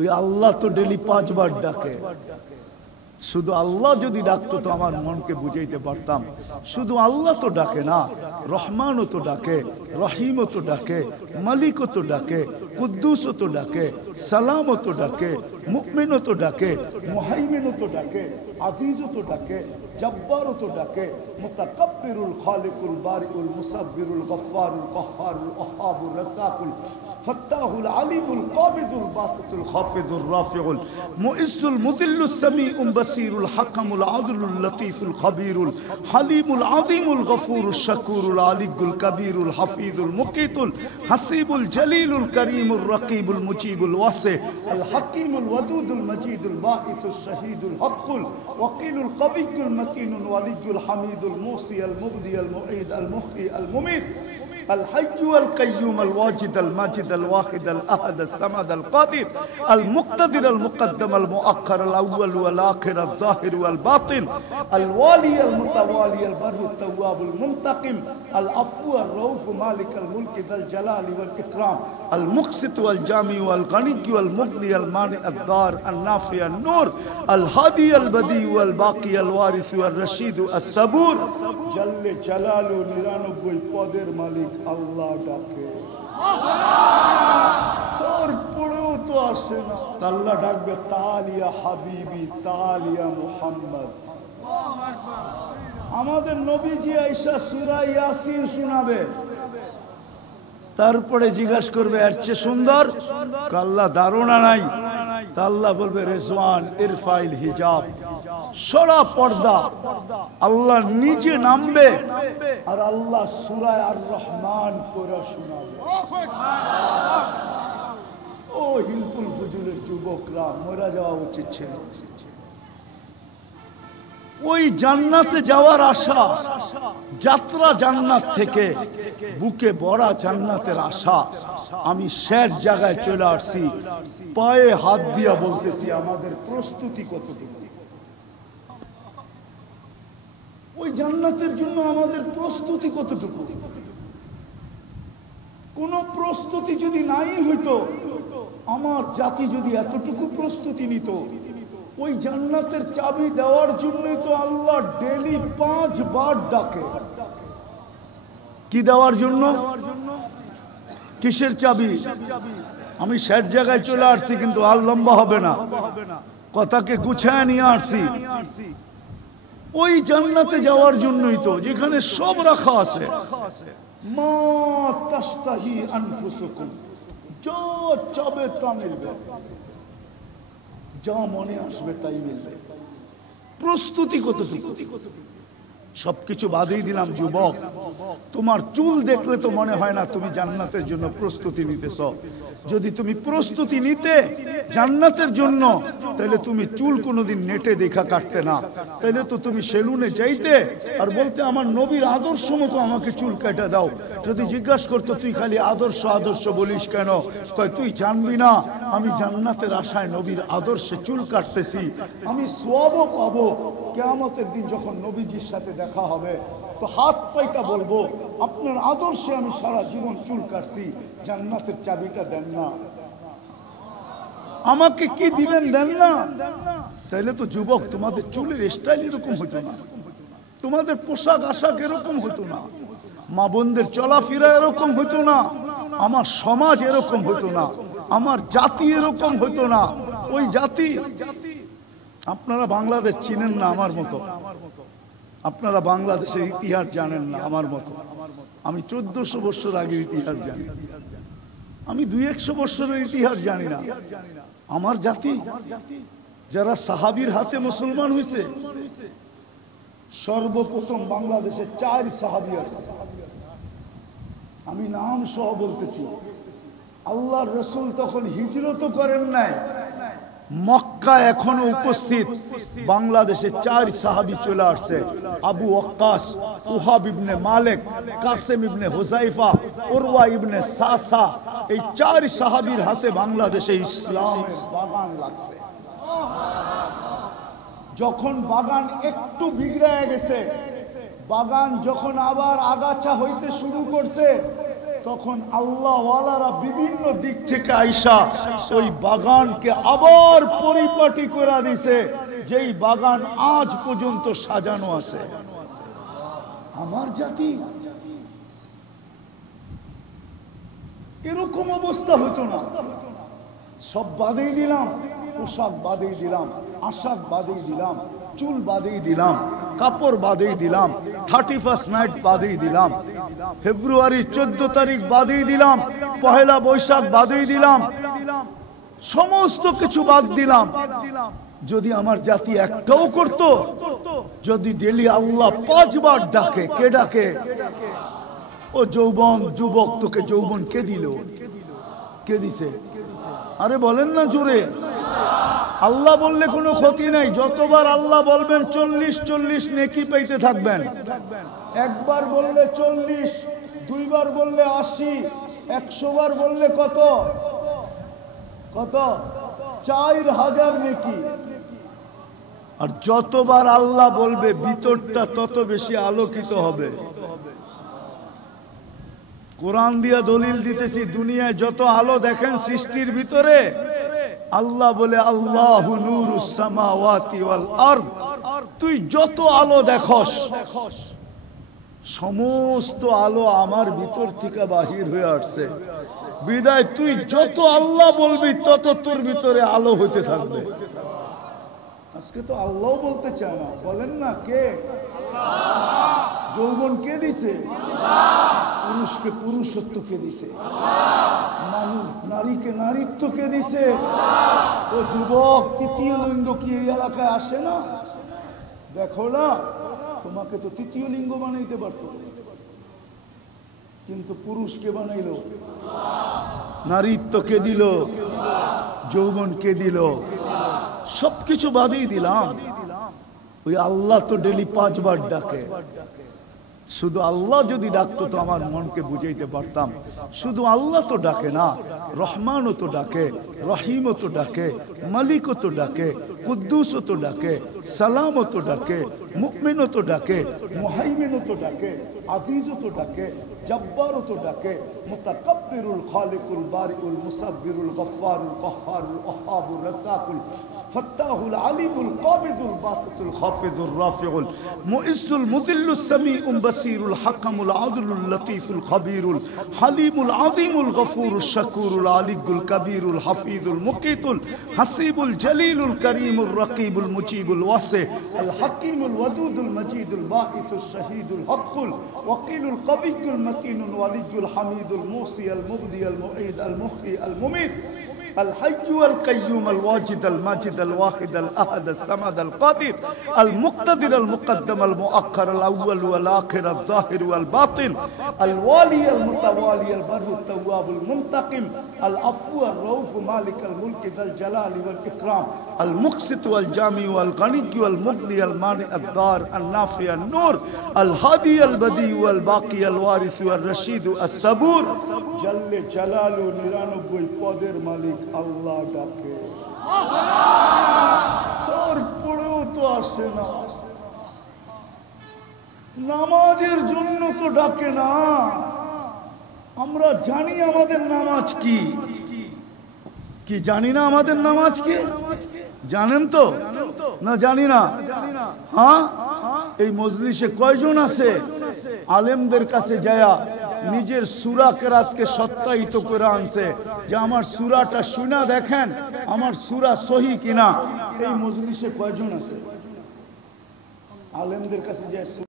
ওই আল্লাহ তো ডেলি 5 বার ডাকে। শুধু আল্লাহ যদি ডাকতো তো আমার মনকে বুঝাইতে পারতাম। শুধু আল্লাহ তো ডাকে না, রহমানও তো ডাকে, রহিমও তো ডাকে, মালিকও তো ডাকে, কুদ্দুসও তো ডাকে, সালামও তো ডাকে, মুমিনও তো ডাকে, মুহাইমিনও তো ডাকে, আজিজও তো ডাকে, জব্বারও তো ডাকে, মুতাকাব্বিরুল খালিকুল বারিউল মুসাব্বিরুল গফফারুল কহ্হারুল ওয়াহ্হাবুর রাজ্জাকুল ফাত্তাহুল আলিমুল কাবিদুল বাসিতুল খাফিদুর রাফিউল মুইজ্জুল মুদিল্লুস সামিউল বাসিরুল হাকামুল আদলুল লতীফুল খবীরুল হালিমুল আযীমুল গফুরুশ শাকুরুল আলিয়ুল কবীরুল হাফিজুল মুকিতুল হাসিবুল জলিলুল করিমুর রকিবুল মুজিবুল ওয়াসি আল হাকিমুল ওয়াদুদুল মজিদুল বাঈসুশ শহীদুল হকুল ওয়াকিলুল কবিয়ুল মতিনুল ওয়ালিয়ুল হামিদুল মুসি আল মুবদি আল মুঈদ আল মুহয়ি আল মুমীত الحي والقيوم الواجد الماجد الواحد الأحد الصمد القادر المقتدر المقدم المؤخر الأول والآخر الظاهر والباطن الوالي المتوالي البر التواب المنتقم العفو الرؤوف مالك الملك ذا الجلال والإكرام المقسط والجامع والغني والمغني المانع الضار النافع النور الهادي البديع والباقي الوارث والرشيد الصبور جل جلاله নিরানব্বই পদের মালিক আল্লাহ ডাকে। তারপরেও তো আসে না। আল্লাহ ডাকবে তালিয়া হাবিবি তালিয়া মুহাম্মদ। আমাদের নবীজি আয়েশা সূরা ইয়াসিন শোনাবে, তারপরে জিজ্ঞাসা করবে এর চেয়ে সুন্দর? আল্লাহ ধারণা নাই। তা আল্লাহ বলবে রেজওয়ান ইরফাইল হিজাব, সরা পর্দা। আল্লাহ নিজে নামবে আর আল্লাহ সূরা আর রহমান পড়া শোনাবে। ও হিলফুল ফুজুলের যুবকরা, মরা যাওয়া উচিত ছিল। ওই জান্নাতে যাওয়ার আশা, যাত্রা জান্নাত থেকে, বুকে ভরা জান্নাতের আশা। আমি শেষ জায়গায় চলে আসছি, পায়ে হাত দিয়া বলতেছি আমাদের প্রস্তুতি কতটুকু? ওই জান্নাতের জন্য আমাদের প্রস্তুতি কতটুকু? কোন প্রস্তুতি যদি নাই হইতো, আমার জাতি যদি এতটুকু প্রস্তুতি নিত, ওই জান্নাতের চাবি দেওয়ার জন্যই তো আল্লাহ ডেলি 5 বার ডাকে। কি দেওয়ার জন্য? কিসের চাবি? আমি শেষ জায়গায় চলে আসছি, কিন্তু আর লম্বা হবে না, কথাকে গুছায় নিয়ে আসছি। ওই জান্নাতে যাওয়ার জন্যই তো, যেখানে সব রাখা আছে। মা তাশতাহি আনফুসুকুম, যা চাবে তা মিলবে, যা মনে আসবে তাই মিলবে। প্রস্তুতি কতটুকু? সবকিছু বাদেই দিলাম যুবক, তোমার চুল দেখলে তো মনে হয় না তুমি জান্নাতের জন্য প্রস্তুতি নিতেছ। যদি তুমি প্রস্তুতি নিতে জান্নাতের জন্য, তাহলে তুমি চুল কোনোদিন নেটে দেখা কাটতে না। তাহলে তো তুমি সেলুনে যাইতে আর বলতে আমার নবীর আদর্শ মতো আমাকে চুল কেটে দাও। যদি জিজ্ঞাসা করতো তুই খালি আদর্শ আদর্শ বলিস কেন, কয় তুই জানবি না আমি জান্নাতের আশায় নবীর আদর্শে চুল কাটতেছি। আমি সওয়াবও পাবো। কিয়ামতের দিন যখন নবীজির সাথে দেখা হবে, তো হাত পাইতা বলবো আপনার আদর্শে আমি সারা জীবন চুল কাটছি, জান্নাতের চাবিটা দেন না, আমাকে কি দিবেন দেন না। তাইলে তো যুবক তোমাদের চুলের স্টাইল এরকম হতো না, তোমাদের পোশাক আশাক এরকম হতো না, মা বোনদের চলাফেরা এরকম হতো না, আমার সমাজ এরকম হতো না, আমার জাতি এরকম হতো না। ওই জাতি, আপনারা বাংলাদেশ চিনেন না আমার মতো, আপনারা বাংলাদেশের ইতিহাস জানেন না আমার মতো। আমি 1400 বছর আগের ইতিহাস জানি, আমি 200-100 বছরের ইতিহাস জানি না। আমার জাতি যারা সাহাবীর হাতে মুসলমান হয়েছে, সর্বপ্রথম বাংলাদেশে 4 সাহাবী আছে। আমি নাম সহ বলতেছি। আল্লাহর রাসূল তখন হিজরত করেন নাই, মক্কা এখনো উপস্থিত। বাংলাদেশে 4 সাহাবী চলে আসছে। আবু ওয়াক্কাস, উহাব ইবনে মালিক, কাসেম ইবনে হুযায়ফা, উরওয়া ইবনে সাসা, এই 4 সাহাবীর হাতে বাংলাদেশে ইসলামের বাগান লাগছে। যখন বাগান একটু বিগড়ে গেছে, বাগান যখন আবার আগাছা হইতে শুরু করছে, তখন আল্লাহওয়ালারা বিভিন্ন দিক থেকে আইসা ওই বাগানকে আবার পরিপাটি করে দিছে, যেই বাগান আজ পর্যন্ত সাজানো আছে। আমার জাতি এরকম অবস্থা হতো না। সব বাদেই দিলাম, পোশাক বাদেই দিলাম, আশাক বাদেই দিলাম, চুল বাদেই দিলাম, কাপড় বাদেই দিলাম, 31st নাইট বাদেই দিলাম, ফেব্রুয়ারি 14 তারিখ বাদেই দিলাম, পহেলা বৈশাখ বাদেই দিলাম, সমস্ত কিছু বাদ দিলাম। যদি আমার জাতি একটাও করত, যদি ডেলি আল্লাহ 5 বার ডাকে, কে ডাকে? ও যৌবন, যুবক, তোকে যৌবন কে দিল? কে দিছে? আরে বলেন না জোরে। আল্লাহ বললে কোনো ক্ষতি নাই, যতবার আল্লাহ বলবেন 40 নেকি পাইতে থাকবেন। একবার বললে 40, দুইবার বললে 80, 100 বার বললে কত? 4000 নেকি। আর যতবার আল্লাহ বলবে ভিতরটা তত বেশি আলোকিত হবে। কোরআন দিয়া দলিল দিতেছি, দুনিয়ায় যত আলো দেখেন সৃষ্টির ভিতরে, আল্লাহ বলে আল্লাহু নূরুস সামাওয়াতি ওয়াল আরদ, তুই যত আলো দেখস সমস্ত আলো আমার ভিতর থেকে বাহির হয়ে আসছে। বিদায় তুই যত আল্লাহ বলবি তত তোর ভিতরে আলো হইতে থাকবে। আজকে তো আল্লাহ বলতে চায় না, বলেন না কে? যৌবন কে দিছে? পুরুষকে পুরুষত্ব কে দিছে? নারীকে নারীত্ব কে দিছে? ও যুবক, তৃতীয় লিঙ্গ কি এই এলাকায় আসে না? দেখো না, তোমাকে তো তৃতীয় লিঙ্গ বানাইতে পারতো, কিন্তু পুরুষকে বানাইলো। নারীত্ব কে দিল? যৌবন কে দিল? সবকিছু বাদেই দিলাম। ওই আল্লাহ তো ডেলি 5 বার ডাকে। শুধু আল্লাহ যদি ডাকতো তো আমার মনকে বুঝাইতে পারতাম। শুধু আল্লাহ তো ডাকে না, রহমানও তো ডাকে, রহিমও তো ডাকে, মালিকও তো ডাকে, কুদ্দুসও তো ডাকে, সালামও তো ডাকে, মুমিনও তো ডাকে, মুহাইমিনও তো ডাকে, আজিজও তো ডাকে, জব্বারও তো ডাকে, মুতাকাব্বিরুল খালিকুল বারিউল মুসাব্বিরুল গফফারুল কহ্হারুল ওয়াহাবুর রাজ্জাকুল ফাত্তাহুল আলিমুল কাবিদুল বাসিতুল খাফিদুর রাফিউল মুইজ্জুল মুদিল্লুস সামিউল বাসিরুল হাকামুল আদলুল লতীফুল খবীরুল হালিমুল আযীমুল গফুরুশ শাকুরুল আলিয়ুল কবীরুল হাফিজুল মুকিতুল হাসিবুল জলিলুল করিমুর রকিবুল মুজিবুল ওয়াসি আল হাকিমুল ওয়াদুদুল মজিদুল বাঈতুশ শাহীদুল হকুল ওয়াকিলুল কবিয়ুল মতিনুল ওয়ালিয়ুল হামিদুল মুসি আল মুবদি আল মুঈদ আল মুহয়ি আল মুমীত الحي القيوم الواجد الماجد الواحد الأحد الصمد القادر المقتدر المقدم المؤخر الأول والآخر الظاهر والباطن الوالي المتوالي البر التواب المنتقم العفو الرؤوف مالك الملك ذا الجلال والإكرام المقسط والجامع والغني والمغني المانع الضار النافع النور الهادي البديع والباقي الوارث والرشيد الصبور جل جلاله 99 পদের মালিক আল্লাহ ডাকে। তারপরেও তো আসে না। নামাজের জন্য তো ডাকে না। আমরা জানি আমাদের নামাজ কি, কি জানি না আমাদের নামাজ কি? জানেন তো না? জানি না। হ্যাঁ, এই মজলিসে কয়জন আছে আলেমদের কাছে যায়া নিজের সূরা কেরাতকে সত্যায়িত করে আনছে যে আমার সূরাটা শুনা দেখেন আমার সূরা সহি কিনা? এই মজলিসে কয়জন আছে আলেমদের কাছে যায়?